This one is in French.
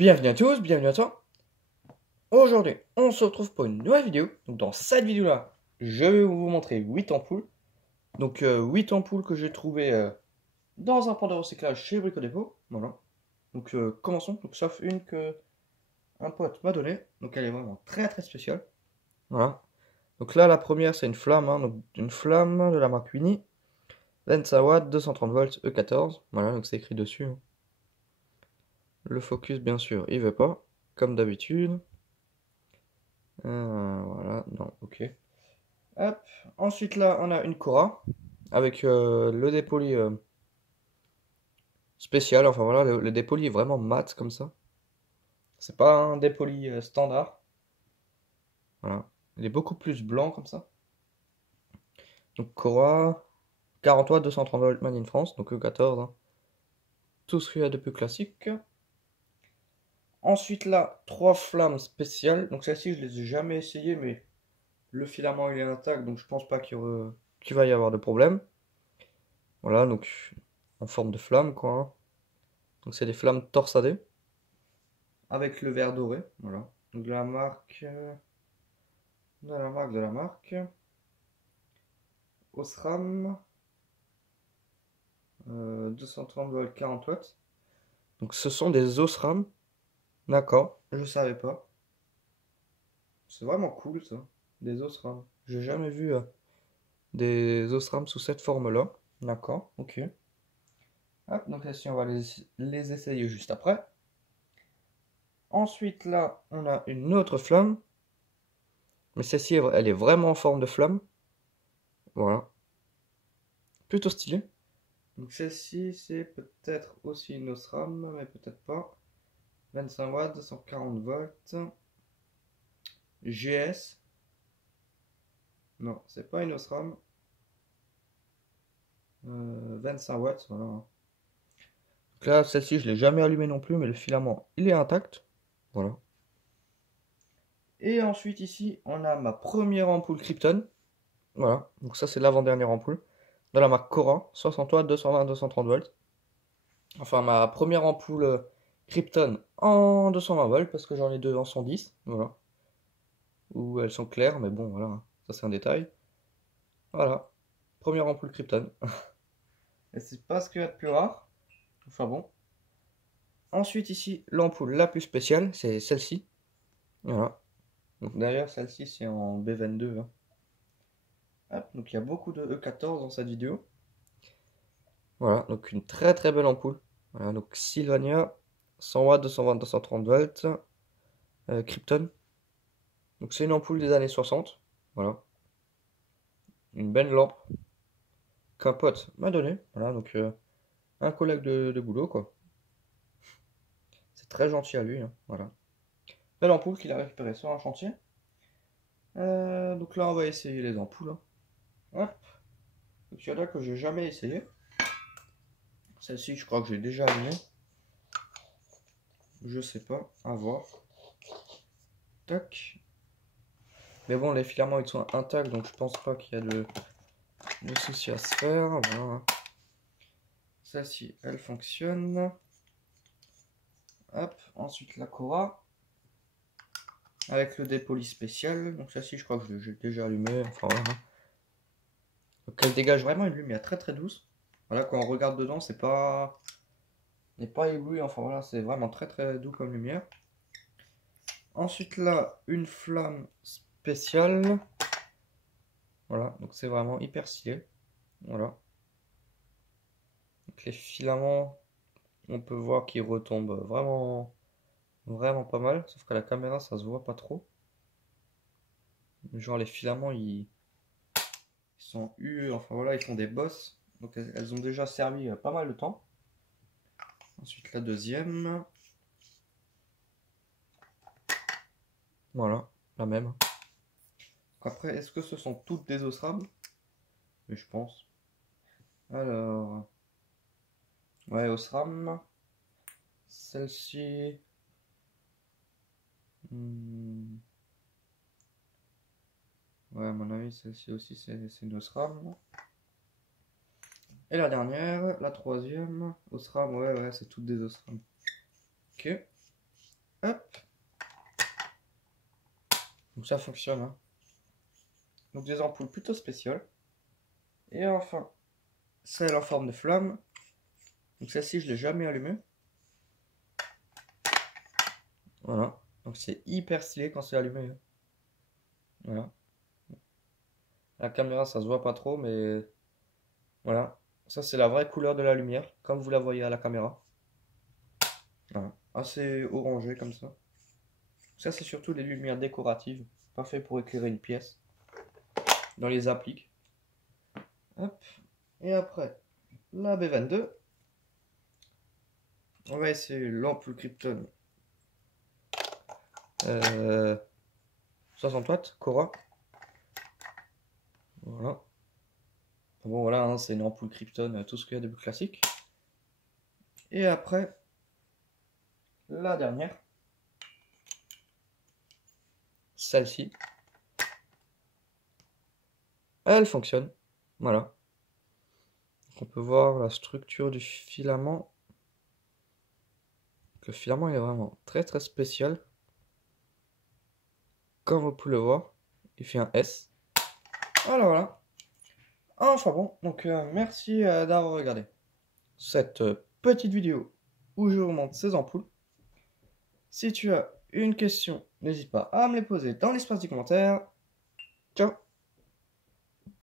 Bienvenue à tous, bienvenue à toi. Aujourd'hui, on se retrouve pour une nouvelle vidéo. Donc dans cette vidéo-là, je vais vous montrer 8 ampoules. Donc 8 ampoules que j'ai trouvées dans un point de recyclage chez Brico Dépôt. Voilà. Donc commençons. Donc sauf une que un pote m'a donnée. Donc elle est vraiment très très spéciale. Voilà. Donc là, la première, c'est une flamme. Donc une flamme de la marque Winnie. 25 watts, 230 volts, E14. Voilà, donc c'est écrit dessus. Le focus, bien sûr, il veut pas. Comme d'habitude. Voilà, non, ok. Hop. Ensuite là, on a une Cora avec le dépoli spécial. Enfin voilà, le dépoli est vraiment mat comme ça. C'est pas un dépoli standard. Voilà. Il est beaucoup plus blanc comme ça. Donc Cora, 40 watts, 230 volts, made in France, donc E14. Tout ce qu'il y a de plus classique. Ensuite là, 3 flammes spéciales. Donc celle-ci, je les ai jamais essayées, mais le filament il est intact, donc je pense pas qu'il va y avoir de problème. Voilà, donc en forme de flamme quoi. Donc c'est des flammes torsadées avec le verre doré, voilà. Donc de la marque, Osram, 230 volts, 40 watts. Donc ce sont des Osram, d'accord, je savais pas. C'est vraiment cool ça, des Osram. J'ai jamais vu des Osram sous cette forme-là. D'accord, ok. Hop, donc là, si on va les essayer juste après. Ensuite là, on a une autre flamme. Mais celle-ci, elle est vraiment en forme de flamme. Voilà. Plutôt stylé. Donc celle-ci, c'est peut-être aussi une Osram, mais peut-être pas. 25 watts, 240 volts. GS. Non, c'est pas une Osram. 25 watts, voilà. Donc là, celle-ci, je l'ai jamais allumée non plus, mais le filament, il est intact. Voilà. Et ensuite, ici, on a ma première ampoule Krypton. Voilà. Donc ça, c'est l'avant-dernière ampoule. De la marque Cora. 60 watts, 220, 230 volts. Enfin, ma première ampoule Krypton en 220 volts, parce que j'en ai deux en 110. Voilà. Où elles sont claires, mais bon, voilà. Ça, c'est un détail. Voilà. Première ampoule Krypton. Et c'est pas ce qu'il y a de plus rare. Enfin bon. Ensuite, ici, l'ampoule la plus spéciale, c'est celle-ci. Voilà. Donc d'ailleurs, celle-ci, c'est en B22. Hein. Hop, donc il y a beaucoup de E14 dans cette vidéo. Voilà, donc une très très belle ampoule. Voilà, donc Sylvania, 100 watts, 220, 230 volts, Krypton. Donc c'est une ampoule des années 60. Voilà. Une belle lampe qu'un pote m'a donné. Voilà, donc un collègue de boulot, quoi. C'est très gentil à lui, hein. Voilà. Belle ampoule qu'il a récupérée sur un chantier. Donc là, on va essayer les ampoules. Hein. Hop. Donc il y en a que j'ai jamais essayé. Celle-ci, je crois que j'ai déjà allumée. Je sais pas, à voir. Tac. Mais bon, les filaments ils sont intacts, donc je pense pas qu'il y a de soucis à se faire. Voilà. Celle-ci, elle fonctionne. Hop. Ensuite, la Cora. Avec le dépoli spécial. Donc celle-ci, je crois que j'ai déjà allumé. Enfin voilà. Donc elle dégage vraiment une lumière très très douce. Voilà, quand on regarde dedans, c'est pas... n'est pas ébloui. Enfin voilà, c'est vraiment très très doux comme lumière. Ensuite là, une flamme spéciale. Voilà, donc c'est vraiment hyper stylé. Voilà. Donc les filaments, on peut voir qu'ils retombent vraiment, vraiment pas mal. Sauf qu'à la caméra, ça se voit pas trop. Genre les filaments, ils sont enfin voilà, ils font des bosses. Donc elles ont déjà servi pas mal de temps. Ensuite la deuxième. Voilà, la même. Après, est-ce que ce sont toutes des Osram? Mais je pense. Alors, ouais, Osram. Celle-ci. Ouais, à mon avis, celle-ci aussi, c'est une Osram. Et la dernière, la troisième, Osram, ouais, c'est toutes des Osram. Ok. Hop. Donc ça fonctionne, hein. Donc des ampoules plutôt spéciales. Et enfin, celle en forme de flamme. Donc celle-ci, je l'ai jamais allumée. Voilà. Donc c'est hyper stylé quand c'est allumé, hein. Voilà. La caméra, ça se voit pas trop, mais voilà. Ça, c'est la vraie couleur de la lumière, comme vous la voyez à la caméra. Voilà. Assez orangé comme ça. Ça, c'est surtout les lumières décoratives, pas fait pour éclairer une pièce. Dans les appliques. Hop. Et après, la B22. On va essayer l'ampoule Krypton 60 watts, Cora. Voilà. Bon, voilà, hein, c'est une ampoule Krypton, tout ce qu'il y a de plus classique. Et après, la dernière. Celle-ci. Elle fonctionne. Voilà. On peut voir la structure du filament. Le filament est vraiment très très spécial. Comme vous pouvez le voir, il fait un S. Voilà, voilà. Enfin bon, donc merci d'avoir regardé cette petite vidéo où je vous montre ces ampoules. Si tu as une question, n'hésite pas à me les poser dans l'espace du commentaire. Ciao!